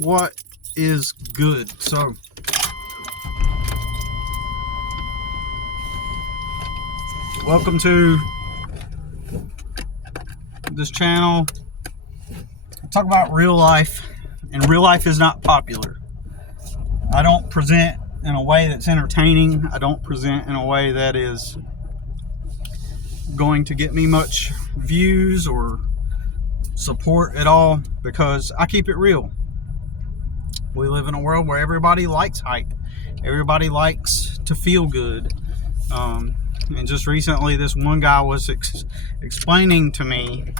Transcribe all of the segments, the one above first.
What is good? So welcome to this channel. I talk about real life, and real life is not popular. I don't present in a way that's entertaining. I don't present in a way that is going to get me much views or support at all, because I keep it real. We live in a world where everybody likes hype. Everybody likes to feel good. And just recently, this one guy was explaining to me,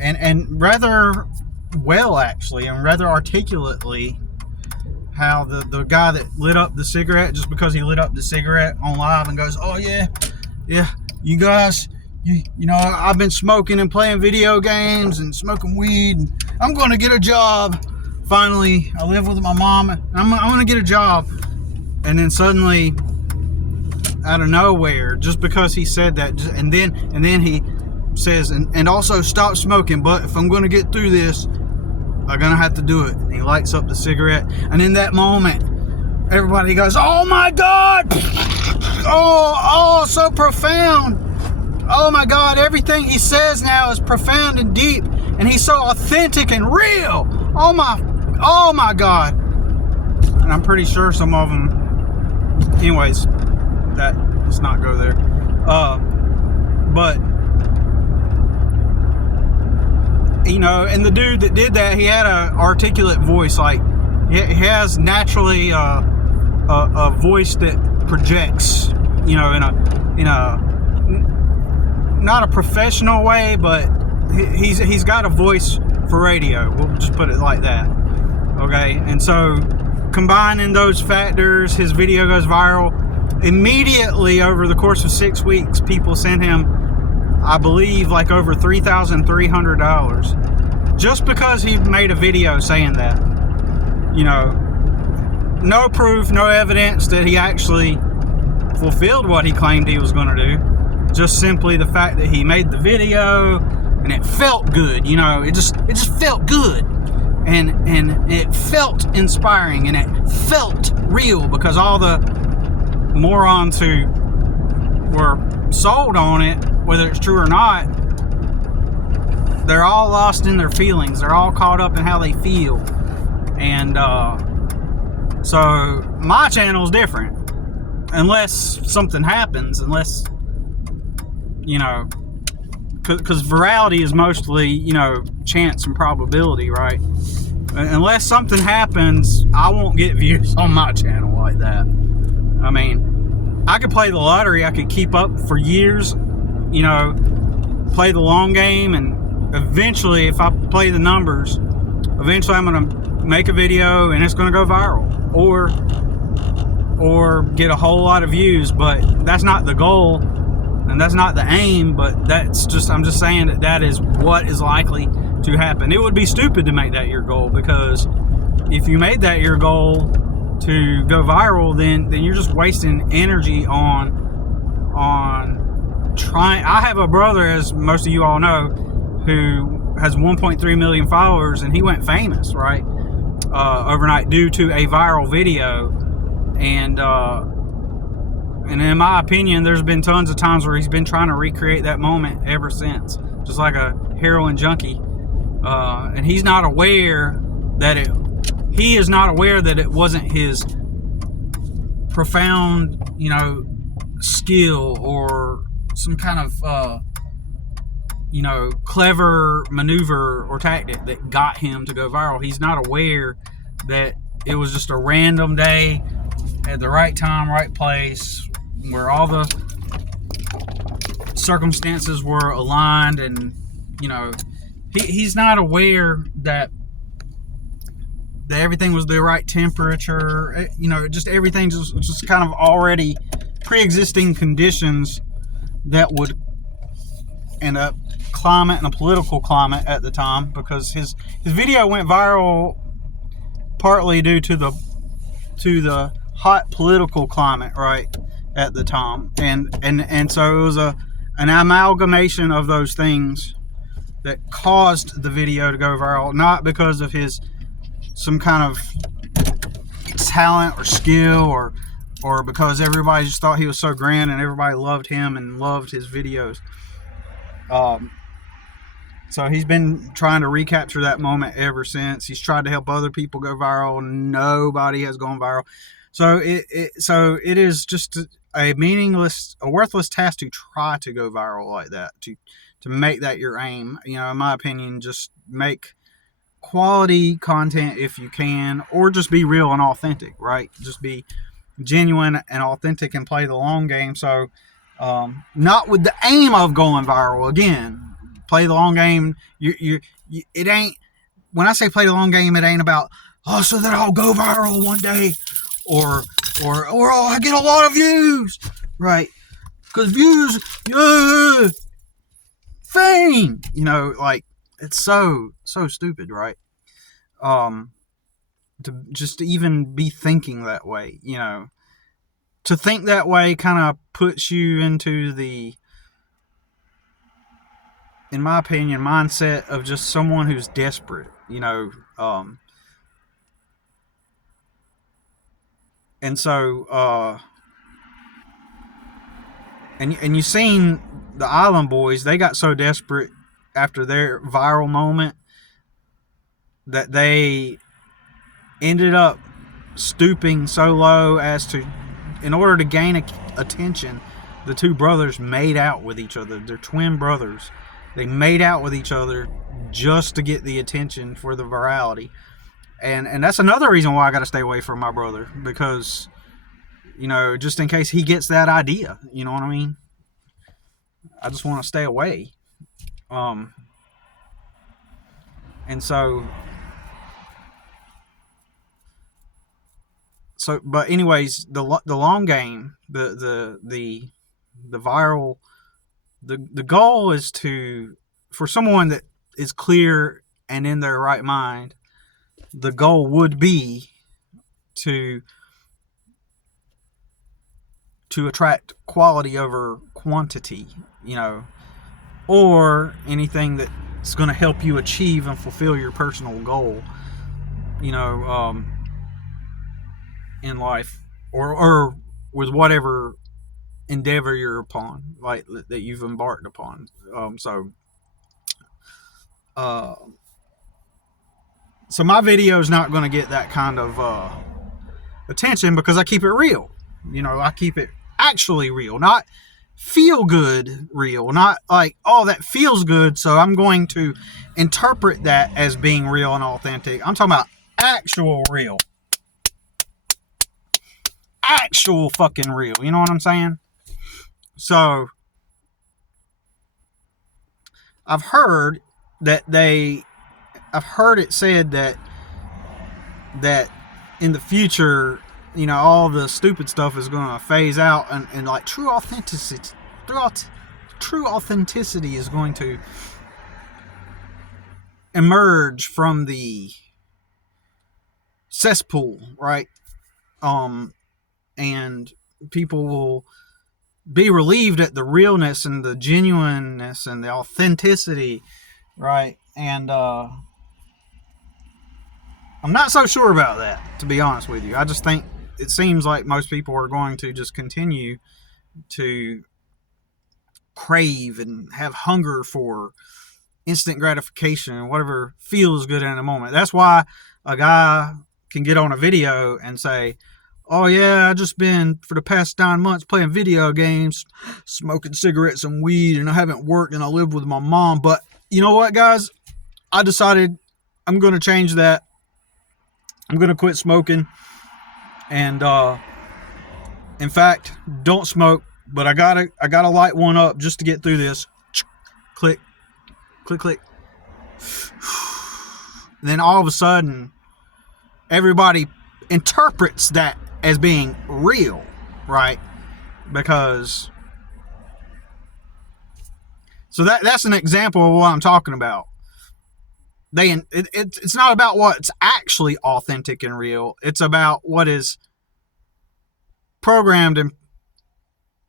and rather well actually, and rather articulately, how the guy that lit up the cigarette, just because he lit up the cigarette on live and goes, oh yeah, you guys, you know, I've been smoking and playing video games and smoking weed, and I'm going to get a job. Finally, I live with my mom, and I'm going to get a job. And then suddenly, out of nowhere, just because he said that, and then he says, and also stop smoking, but if I'm going to get through this, I'm going to have to do it. And he lights up the cigarette, and in that moment, everybody goes, oh my God! Oh, so profound! Oh my God, everything he says now is profound and deep, and he's so authentic and real. Oh my God. And I'm pretty sure some of them, anyways, let's not go there. But you know, and the dude that did that, he had an articulate voice. Like, he has naturally a voice that projects, you know, in a not a professional way, but he's got a voice for radio. We'll just put it like that. Okay, and so combining those factors, his video goes viral. Immediately, over the course of 6 weeks, people sent him, I believe, like over $3,300 just because he made a video saying that. You know, no proof, no evidence that he actually fulfilled what he claimed he was going to do. Just simply the fact that he made the video and it felt good. You know, it just felt good. And it felt inspiring, and it felt real, because all the morons who were sold on it, whether it's true or not, they're all lost in their feelings. They're all caught up in how they feel. And so my channel's different, unless something happens, unless, you know, because virality is mostly, you know, chance and probability, right? Unless something happens, I won't get views on my channel like that. I mean, I could play the lottery. I could keep up for years, you know, play the long game, and eventually, if I play the numbers, eventually I'm going to make a video and it's going to go viral, or get a whole lot of views. But that's not the goal, and that's not the aim. But that's just, I'm just saying that is what is likely to happen. It would be stupid to make that your goal, because if you made that your goal to go viral, then you're just wasting energy on trying. I have a brother, as most of you all know, who has 1.3 million followers, and he went famous, right, overnight due to a viral video. And in my opinion, there's been tons of times where he's been trying to recreate that moment ever since, just like a heroin junkie. And he's not aware that it wasn't his profound, you know, skill or some kind of, you know, clever maneuver or tactic that got him to go viral. He's not aware that it was just a random day at the right time, right place, where all the circumstances were aligned, and, you know, he's not aware that everything was the right temperature. You know, just everything just kind of already pre-existing conditions that would end up climate and a political climate at the time, because his video went viral partly due to the hot political climate right at the time, and so it was an amalgamation of those things that caused the video to go viral, not because of his some kind of talent or skill, or because everybody just thought he was so grand and everybody loved him and loved his videos. So he's been trying to recapture that moment ever since. He's tried to help other people go viral. Nobody has gone viral. So it is just a meaningless, a worthless task to try to go viral like that, to make that your aim. You know, in my opinion, just make quality content if you can, or just be real and authentic, right? Just be genuine and authentic and play the long game. So not with the aim of going viral. Again, play the long game. It ain't, when I say play the long game, it ain't about, oh, so that I'll go viral one day, or oh, I get a lot of views, right? Because views, fame, you know, like, it's so stupid, right? To just even be thinking that way, you know, to think that way kind of puts you into the, in my opinion, mindset of just someone who's desperate, you know. And so, and you seen the Island Boys, they got so desperate after their viral moment that they ended up stooping so low as to, in order to gain attention, the two brothers made out with each other. They're twin brothers. They made out with each other just to get the attention for the virality. And that's another reason why I got to stay away from my brother, because, you know, just in case he gets that idea, you know what I mean? I just want to stay away. And so, but anyways, the long game, the viral, the goal is to, for someone that is clear and in their right mind, the goal would be to attract quality over quantity, you know, or anything that's going to help you achieve and fulfill your personal goal, you know, in life, or with whatever endeavor you're upon, like that you've embarked upon. So my video is not going to get that kind of attention, because I keep it real. You know, I keep it actually real, not feel good real, not like, oh, that feels good, so I'm going to interpret that as being real and authentic. I'm talking about actual real. Actual fucking real. You know what I'm saying? So I've heard it said that in the future, you know, all the stupid stuff is going to phase out, and like true authenticity is going to emerge from the cesspool, right? And people will be relieved at the realness and the genuineness and the authenticity, right? And I'm not so sure about that, to be honest with you. I just think it seems like most people are going to just continue to crave and have hunger for instant gratification and whatever feels good in a moment. That's why a guy can get on a video and say, oh yeah, I just been for the past 9 months playing video games, smoking cigarettes and weed, and I haven't worked, and I live with my mom. But you know what, guys? I decided I'm going to change that. I'm going to quit smoking. And in fact, don't smoke, but I gotta light one up just to get through this. Click, click, click. And then all of a sudden, everybody interprets that as being real, right? Because so that's an example of what I'm talking about. It's not about what's actually authentic and real. It's about what is programmed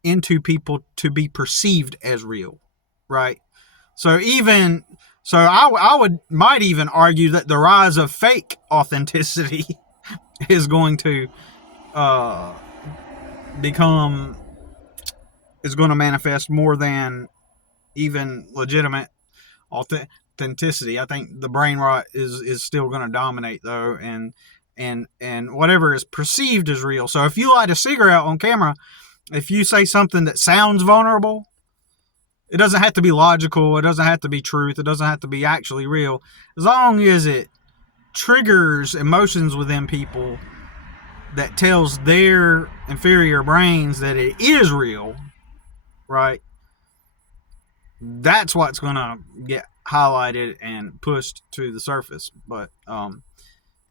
into people to be perceived as real, right? So even So I might even argue that the rise of fake authenticity is going to uh, become is going to manifest more than even legitimate authenticity. I think the brain rot is still going to dominate though, and whatever is perceived as real. So if you light a cigarette on camera, if you say something that sounds vulnerable, it doesn't have to be logical. It doesn't have to be truth. It doesn't have to be actually real. As long as it triggers emotions within people that tells their inferior brains that it is real, right? That's what's going to get highlighted and pushed to the surface. But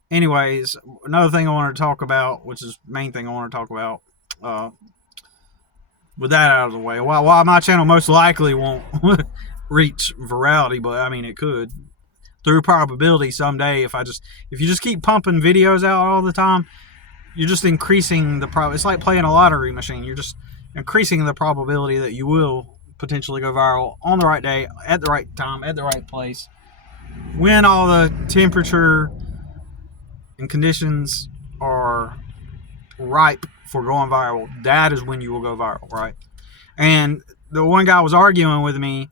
anyways, another thing I wanted to talk about, which is the main thing I want to talk about, with that out of the way, while my channel most likely won't reach virality, but I mean it could through probability someday. If you just keep pumping videos out all the time, you're just increasing the it's like playing a lottery machine. You're just increasing the probability that you will potentially go viral on the right day, at the right time, at the right place, when all the temperature and conditions are ripe for going viral. That is when you will go viral, right? And the one guy was arguing with me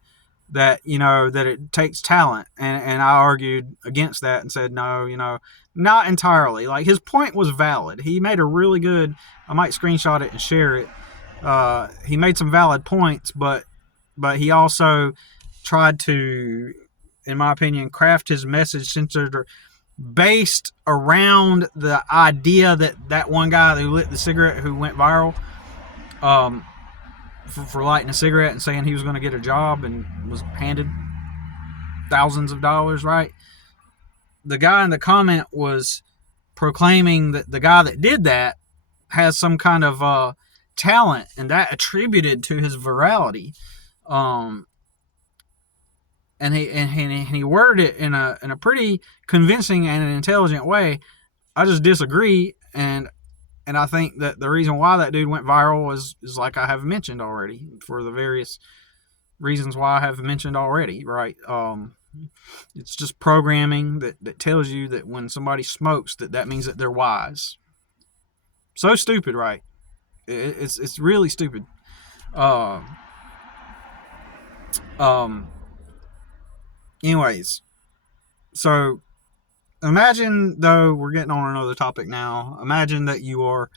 that, that it takes talent, and I argued against that and said, no, not entirely. Like, his point was valid. He made a really good, I might screenshot it and share it. He made some valid points, but he also tried to, in my opinion, craft his message centered based around the idea that one guy who lit the cigarette who went viral for lighting a cigarette and saying he was going to get a job and was handed thousands of dollars, right? The guy in the comment was proclaiming that the guy that did that has some kind of talent, and that attributed to his virality. And he worded it in a pretty convincing and an intelligent way. I just disagree, and I think that the reason why that dude went viral is like I have mentioned already, for the various reasons why I have mentioned already, right? It's just programming that tells you that when somebody smokes, that means that they're wise. So stupid, right? It's really stupid. Anyways, so imagine, though, we're getting on another topic now. Imagine that you are,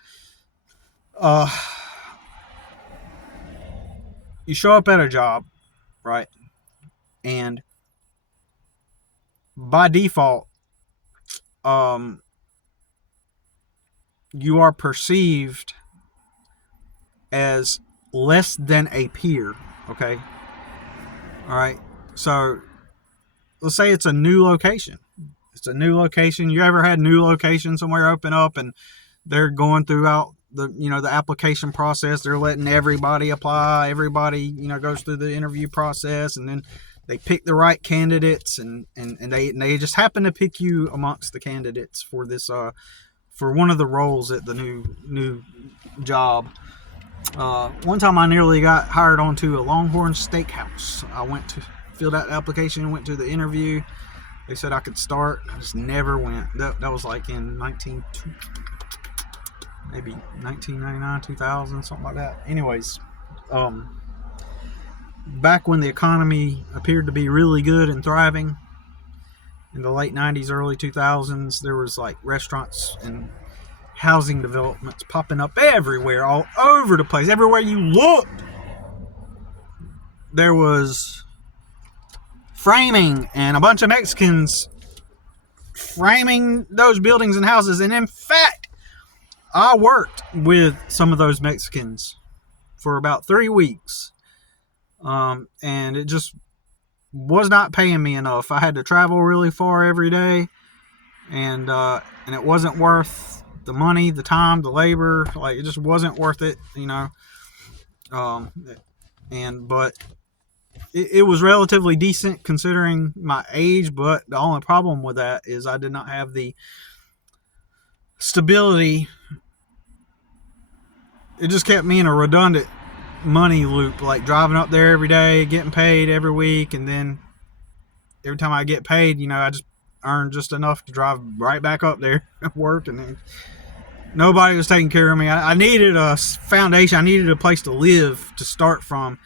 you show up at a job, right? And by default, you are perceived as less than a peer, okay? All right. So let's say it's a new location. It's a new location. You ever had new location somewhere open up and they're going throughout the application process. They're letting everybody apply. Everybody, goes through the interview process, and then they pick the right candidates, and they just happen to pick you amongst the candidates for this for one of the roles at the new job. One time I nearly got hired onto a Longhorn Steakhouse. I went to filled out the application, went to the interview. They said I could start. I just never went. That was like in 1999, 2000, something like that. Anyways, back when the economy appeared to be really good and thriving, in the late 90s, early 2000s, there was like restaurants and housing developments popping up everywhere, all over the place. Everywhere you looked, there was framing and a bunch of Mexicans framing those buildings and houses. And in fact, I worked with some of those Mexicans for about 3 weeks. And it just was not paying me enough. I had to travel really far every day, and it wasn't worth the money, the time, the labor. Like, it just wasn't worth it, but it was relatively decent considering my age. But the only problem with that is I did not have the stability. It just kept me in a redundant money loop, like driving up there every day, getting paid every week, and then every time I get paid, I just earn just enough to drive right back up there at work, and then nobody was taking care of me. I needed a foundation. I needed a place to live to start from.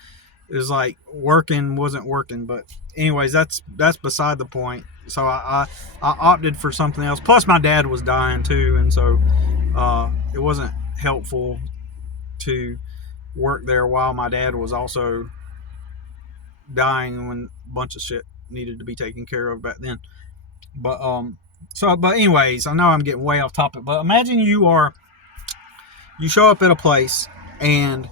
It was like working wasn't working. But anyways, that's beside the point. So I opted for something else. Plus, my dad was dying too, and so it wasn't helpful to work there while my dad was also dying, when a bunch of shit needed to be taken care of back then. But anyways, I know I'm getting way off topic, but imagine you show up at a place and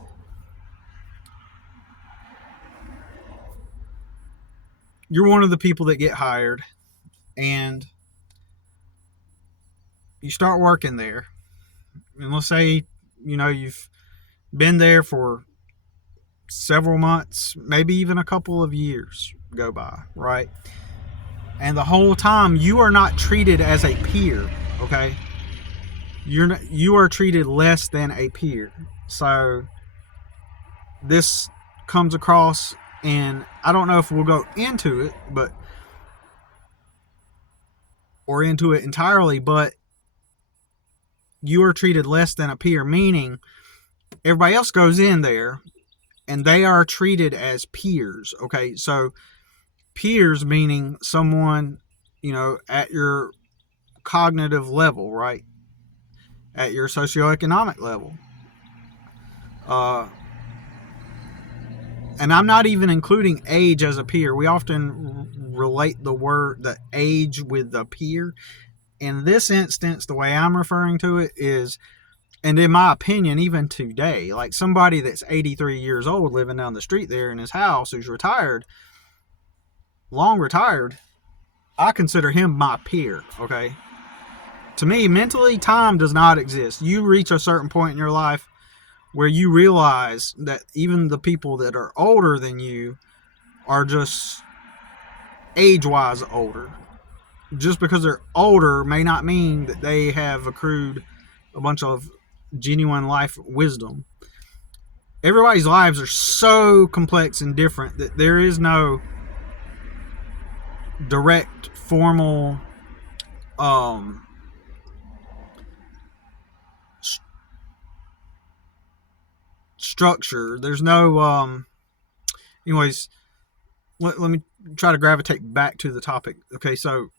you're one of the people that get hired, and you start working there. And let's say, you've been there for several months, maybe even a couple of years go by, right? And the whole time you are not treated as a peer, okay? You are treated less than a peer. So this comes across, and I don't know if we'll go into it, or into it entirely, but you are treated less than a peer, meaning everybody else goes in there and they are treated as peers, okay? So peers meaning someone, at your cognitive level, right? At your socioeconomic level. And I'm not even including age as a peer. We often relate the age with the peer. In this instance, the way I'm referring to it is, and in my opinion, even today, like somebody that's 83 years old living down the street there in his house who's retired, long retired, I consider him my peer, okay? To me, mentally, time does not exist. You reach a certain point in your life where you realize that even the people that are older than you are just age-wise older. Just because they're older may not mean that they have accrued a bunch of genuine life wisdom. Everybody's lives are so complex and different that there is no direct, formal structure. There's no anyways, let me try to gravitate back to the topic. Okay, so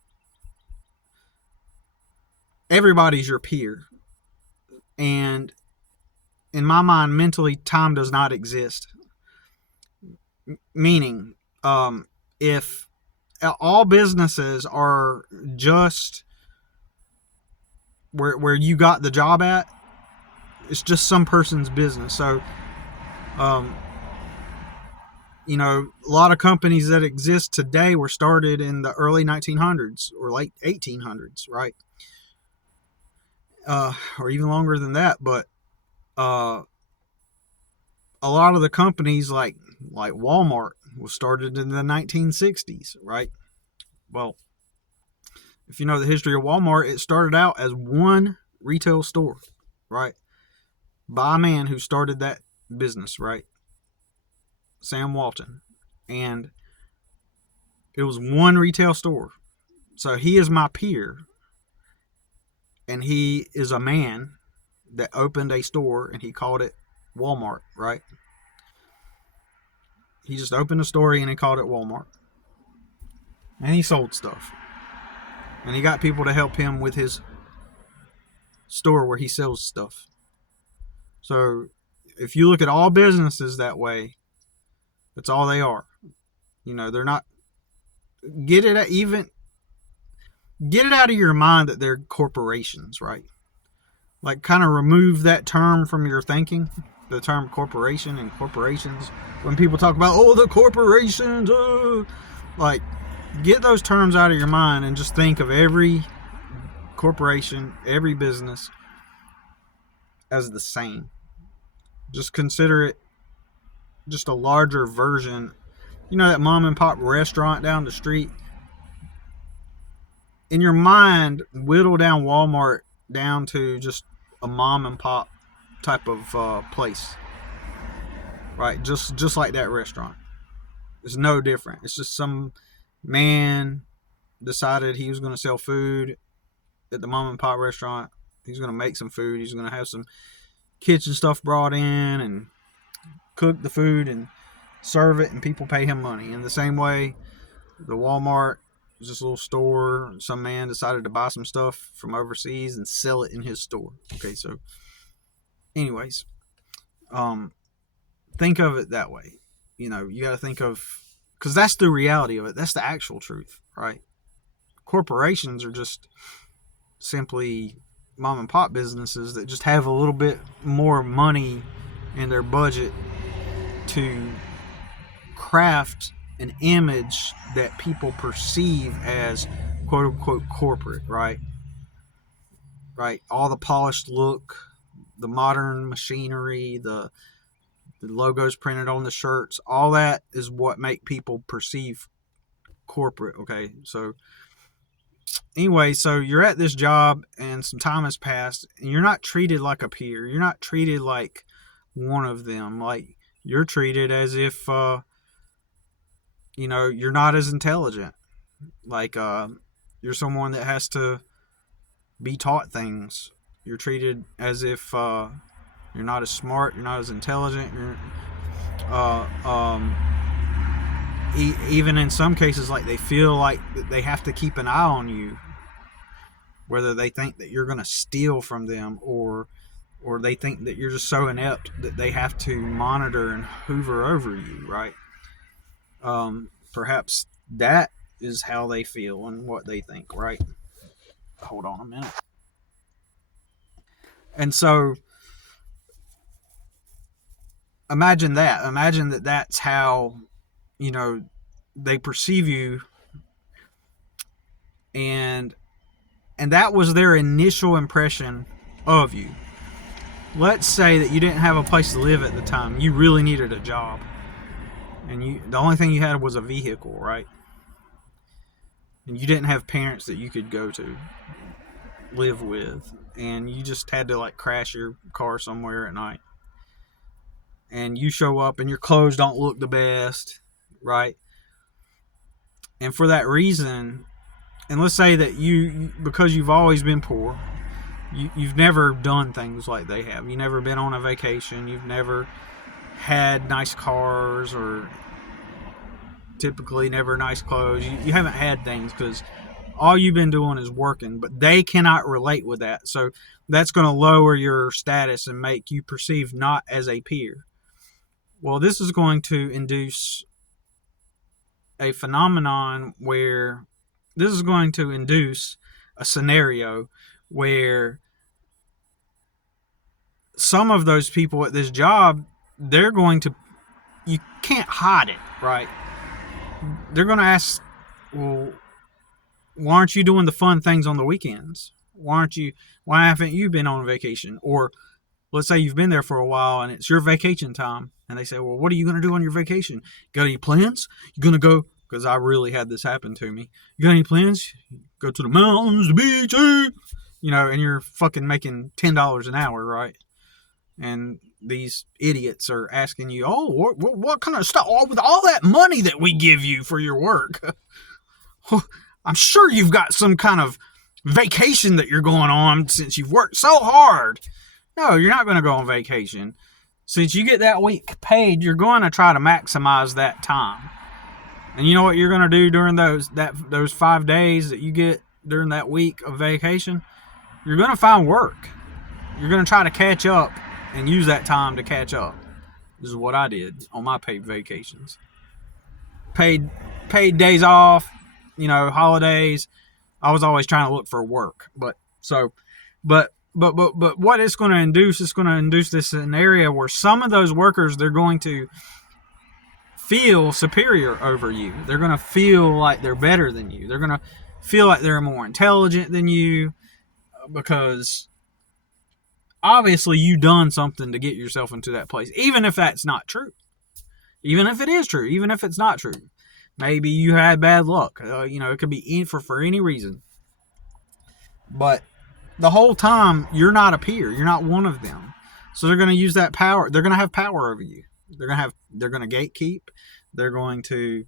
everybody's your peer, and in my mind, mentally, time does not exist. Meaning, if all businesses are just where you got the job at, it's just some person's business. So, a lot of companies that exist today were started in the early 1900s or late 1800s, right? Or even longer than that. But a lot of the companies like Walmart was started in the 1960s, right? Well, if you know the history of Walmart, it started out as one retail store, right? By a man who started that business, right? Sam Walton. And it was one retail store. So he is my peer. And he is a man that opened a store and he called it Walmart, right? He just opened a store and he called it Walmart. And he sold stuff. And he got people to help him with his store where he sells stuff. So if you look at all businesses that way, that's all they are. They're not. Get it out of your mind that they're corporations, right? Like, kind of remove that term from your thinking, the term corporation and corporations. When people talk about, the corporations, like, get those terms out of your mind and just think of every corporation, every business as the same. Just consider it just a larger version. That mom and pop restaurant down the street? In your mind, whittle down Walmart down to just a mom and pop type of place. Right? Just like that restaurant. It's no different. It's just some man decided he was going to sell food at the mom and pop restaurant. He's going to make some food. He's going to have some kitchen stuff brought in and cook the food and serve it, and people pay him money. In the same way, the Walmart was this little store. Some man decided to buy some stuff from overseas and sell it in his store. Okay, so anyways, think of it that way. You got to think of, because that's the reality of it. That's the actual truth, right? Corporations are just simply mom and pop businesses that just have a little bit more money in their budget to craft an image that people perceive as quote unquote corporate, right? All the polished look, the modern machinery, the logos printed on the shirts, all that is what make people perceive corporate. Okay, so anyway, so you're at this job and some time has passed and you're not treated like a peer. You're not treated like one of them. Like, you're treated as if you're not as intelligent. Like, you're someone that has to be taught things. You're treated as if you're not as smart, you're not as intelligent. Even in some cases, like, they feel like they have to keep an eye on you, whether they think that you're going to steal from them, or they think that you're just so inept that they have to monitor and hoover over you, right? Perhaps that is how they feel and what they think, right? Hold on a minute. And so imagine that that's how they perceive you, and that was their initial impression of you. Let's say that you didn't have a place to live at the time. You really needed a job, and the only thing you had was a vehicle, right? And you didn't have parents that you could go to live with, and you just had to like crash your car somewhere at night, and you show up and your clothes don't look the best, right? And for that reason, and let's say that because you've always been poor, you've never done things like they have. You've never been on a vacation. You've never had nice cars, or typically never nice clothes. You haven't had things because all you've been doing is working, but they cannot relate with that. So that's going to lower your status and make you perceived not as a peer. Well, this is going to induce a phenomenon where this is going to induce a scenario where some of those people at this job, you can't hide it, right? They're going to ask, well, why aren't you doing the fun things on the weekends? Why haven't you been on vacation? Or let's say you've been there for a while and it's your vacation time, and they say, well, what are you going to do on your vacation? Got any plans? You going to go? Because I really had this happen to me. You got any plans? Go to the mountains, the beach, and you're fucking making $10 an hour, right? And these idiots are asking you, oh, what kind of stuff? With all that money that we give you for your work, I'm sure you've got some kind of vacation that you're going on since you've worked so hard. No, you're not going to go on vacation. Since you get that week paid, you're going to try to maximize that time. And you know what you're going to do during those 5 days that you get during that week of vacation? You're going to find work. You're going to try to catch up and use that time to catch up. This is what I did on my paid vacations. Paid days off, holidays. I was always trying to look for work. But what it's going to induce, it's going to induce this scenario where some of those workers, they're going to feel superior over you. They're going to feel like they're better than you. They're going to feel like they're more intelligent than you, because obviously you've done something to get yourself into that place, even if that's not true. Even if it is true, even if it's not true. Maybe you had bad luck. It could be for any reason. But the whole time, you're not a peer. You're not one of them. So they're going to use that power. They're going to have power over you. They're going to gatekeep. They're going to,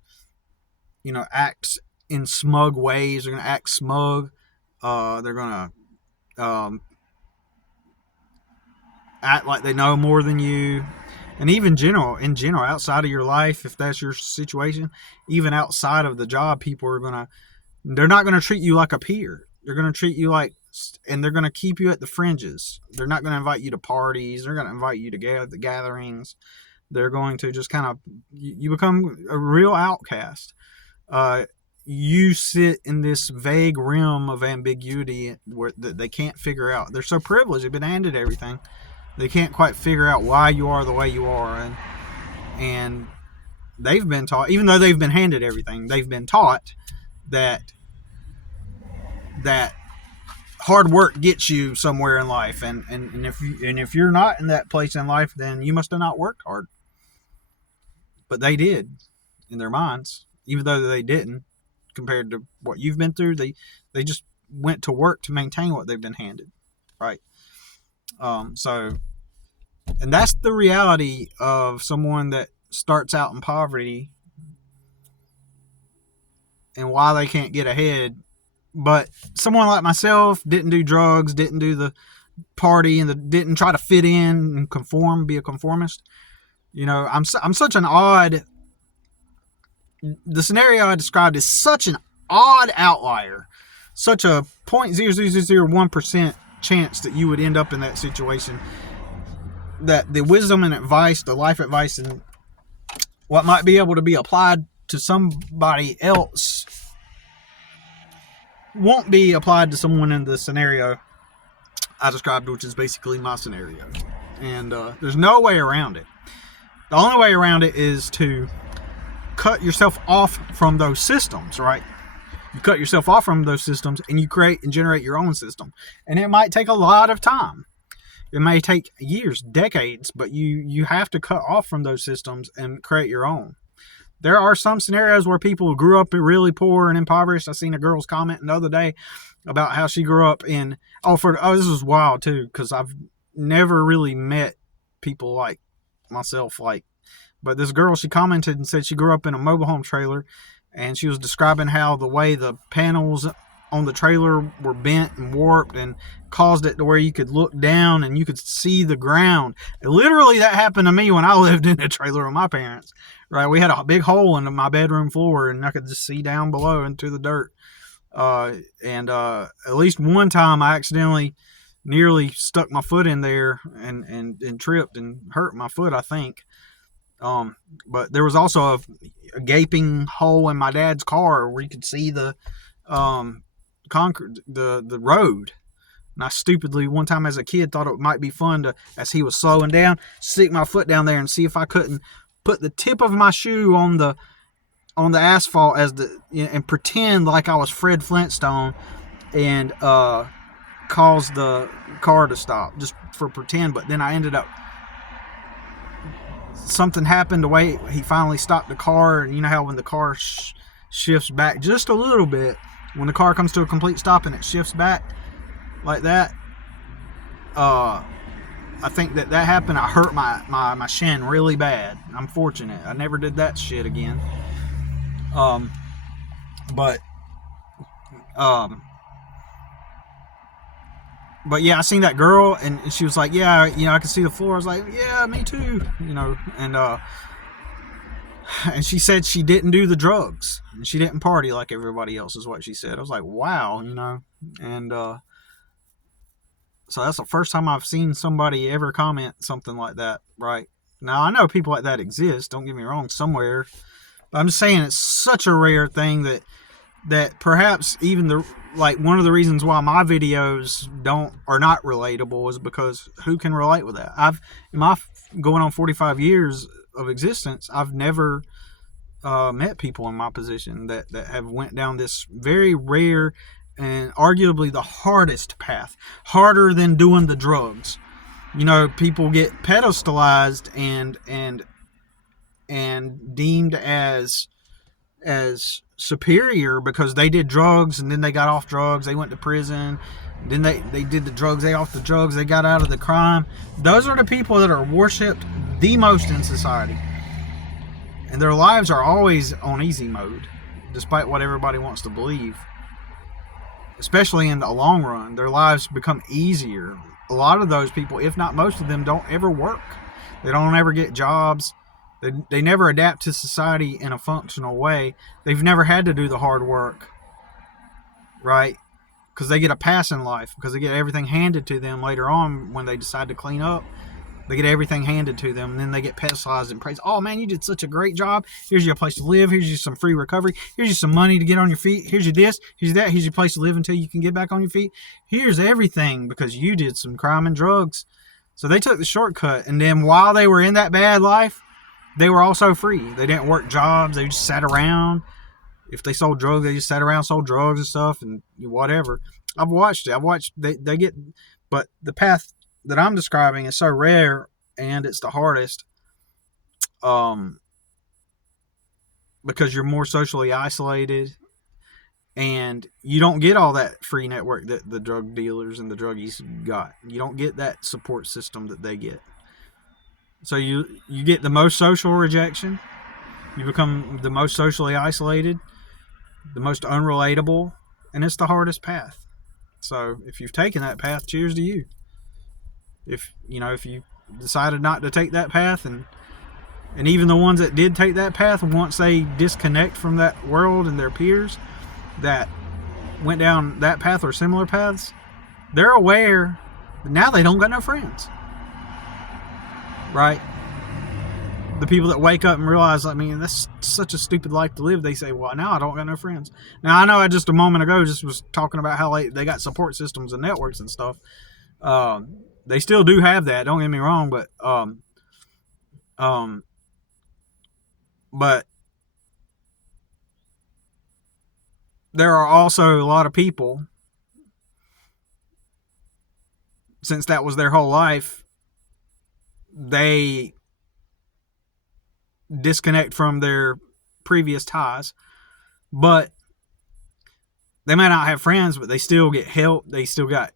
act in smug ways. They're going to act smug. They're going to act like they know more than you. And even in general, outside of your life, if that's your situation, even outside of the job, people are they're not going to treat you like a peer. They're going to treat you like, and they're going to keep you at the fringes. They're not going to invite you to parties. They're going to invite you to gatherings. They're going to just kind of, you become a real outcast. You sit in this vague realm of ambiguity that they can't figure out. They're so privileged. They've been handed everything. They can't quite figure out why you are the way you are. And they've been taught, even though they've been handed everything, they've been taught that hard work gets you somewhere in life. And if you're not in that place in life, then you must have not worked hard. But they did in their minds, even though they didn't, compared to what you've been through. They just went to work to maintain what they've been handed. Right. And that's the reality of someone that starts out in poverty and why they can't get ahead. But someone like myself didn't do drugs, didn't do the party, and didn't try to fit in and conform, be a conformist. You know, I'm such an odd. The scenario I described is such an odd outlier, such a 0.0001% chance that you would end up in that situation, that the wisdom and advice, the life advice, and what might be able to be applied to somebody else won't be applied to someone in the scenario I described, which is basically my scenario. And there's no way around it. The only way around it is to cut yourself off from those systems, right? You cut yourself off from those systems and you create and generate your own system. And it might take a lot of time. It may take years, decades, but you have to cut off from those systems and create your own. There are some scenarios where people grew up really poor and impoverished. I seen a girl's comment the other day about how she grew up in, this is wild too, because I've never really met people like myself, but this girl, she commented and said she grew up in a mobile home trailer, and she was describing how the way the panels on the trailer were bent and warped and caused it to where you could look down and you could see the ground. And literally that happened to me when I lived in a trailer with my parents, right? We had a big hole in my bedroom floor and I could just see down below into the dirt. At least one time I accidentally nearly stuck my foot in there and tripped and hurt my foot, I think. But there was also a gaping hole in my dad's car where you could see the concrete, the road. And I stupidly, one time as a kid, thought it might be fun to, as he was slowing down, stick my foot down there and see if I couldn't put the tip of my shoe on the asphalt and pretend like I was Fred Flintstone and cause the car to stop, just for pretend. But then I ended up, something happened the way he finally stopped the car, and you know how when the car shifts back just a little bit, when the car comes to a complete stop and it shifts back like that, I think that happened. I hurt my shin really bad. I'm fortunate I never did that shit again. But yeah, I seen that girl and she was like, yeah, you know, I can see the floor. I was like, yeah, me too, you know. And she said she didn't do the drugs and she didn't party like everybody else, is what she said. I was like, wow, you know. And so that's the first time I've seen somebody ever comment something like that, right? Now, I know people like that exist, don't get me wrong, somewhere. But I'm just saying it's such a rare thing that perhaps even one of the reasons why my videos are not relatable is because who can relate with that? In my going on 45 years of existence, I've never met people in my position that have went down this very rare and arguably the hardest path, harder than doing the drugs. You know, people get pedestalized and deemed as superior because they did drugs and then they got off drugs, they went to prison, then they did the drugs, they off the drugs, they got out of the crime. Those are the people that are worshipped the most in society, and their lives are always on easy mode. despite what everybody wants to believe. Especially in the long run, their lives become easier. A lot of those people, if not most of them, don't ever work. They don't ever get jobs. They never adapt to society in a functional way. They've never had to do the hard work, right? Because they get a pass in life, because they get everything handed to them later on when they decide to clean up. They get everything handed to them, and then they get pedestalized and praised. Oh, man, you did such a great job. Here's your place to live. Here's you some free recovery. Here's you some money to get on your feet. Here's you this. Here's that. Here's your place to live until you can get back on your feet. Here's everything because you did some crime and drugs. So they took the shortcut, and then while they were in that bad life, they were also free. They didn't work jobs. They just sat around. If they sold drugs, they just sat around, sold drugs and stuff, and whatever. I've watched it. They get, but the path that I'm describing is so rare, and it's the hardest, because you're more socially isolated, and you don't get all that free network that the drug dealers and the druggies got. You don't get that support system that they get. So you get the most social rejection. You become the most socially isolated, the most unrelatable, and it's the hardest path. So if you've taken that path, cheers to you. If you decided not to take that path, and even the ones that did take that path, once they disconnect from that world and their peers that went down that path or similar paths, they're aware that now they don't got no friends, right? The people that wake up and realize, I mean, that's such a stupid life to live, they say, well, now I don't got no friends. Now, I know I just a moment ago just was talking about how they got support systems and networks and stuff. They still do have that, don't get me wrong, but there are also a lot of people, since that was their whole life, they disconnect from their previous ties, but they may not have friends, but they still get help. They still got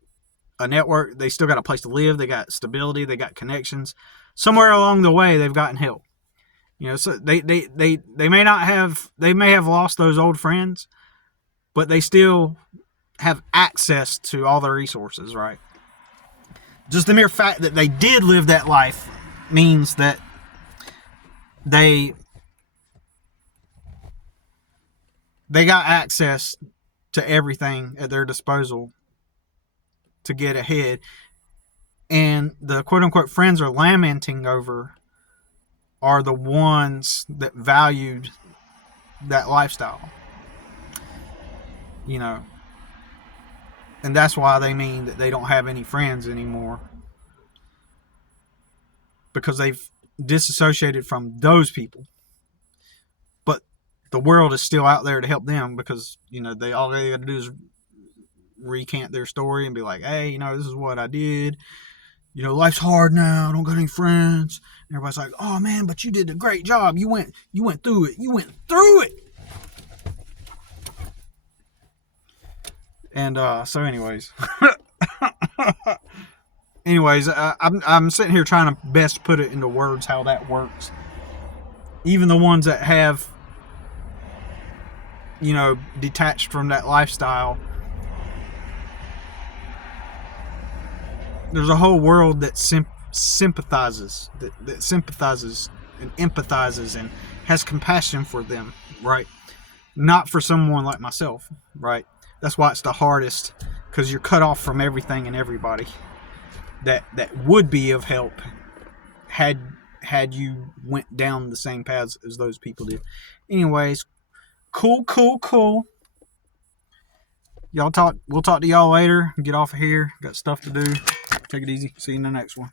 a network. They still got a place to live. They got stability. They got connections. Somewhere along the way, they've gotten help. So they may have lost those old friends, but they still have access to all their resources, right? Just the mere fact that they did live that life means that they got access to everything at their disposal to get ahead. And the quote-unquote friends are lamenting over are the ones that valued that lifestyle. And that's why they mean that they don't have any friends anymore, because they've disassociated from those people. But the world is still out there to help them, because all they got to do is recant their story and be like, hey, this is what I did. Life's hard now. I don't got any friends. And everybody's like, oh man, but you did a great job. You went through it. You went through it. And so anyways, I'm sitting here trying to best put it into words how that works. Even the ones that have, detached from that lifestyle, there's a whole world that sympathizes and empathizes and has compassion for them, right? Not for someone like myself, right? That's why it's the hardest, because you're cut off from everything and everybody that would be of help had you went down the same paths as those people did. Anyways, cool. We'll talk to y'all later. Get off of here. Got stuff to do. Take it easy. See you in the next one.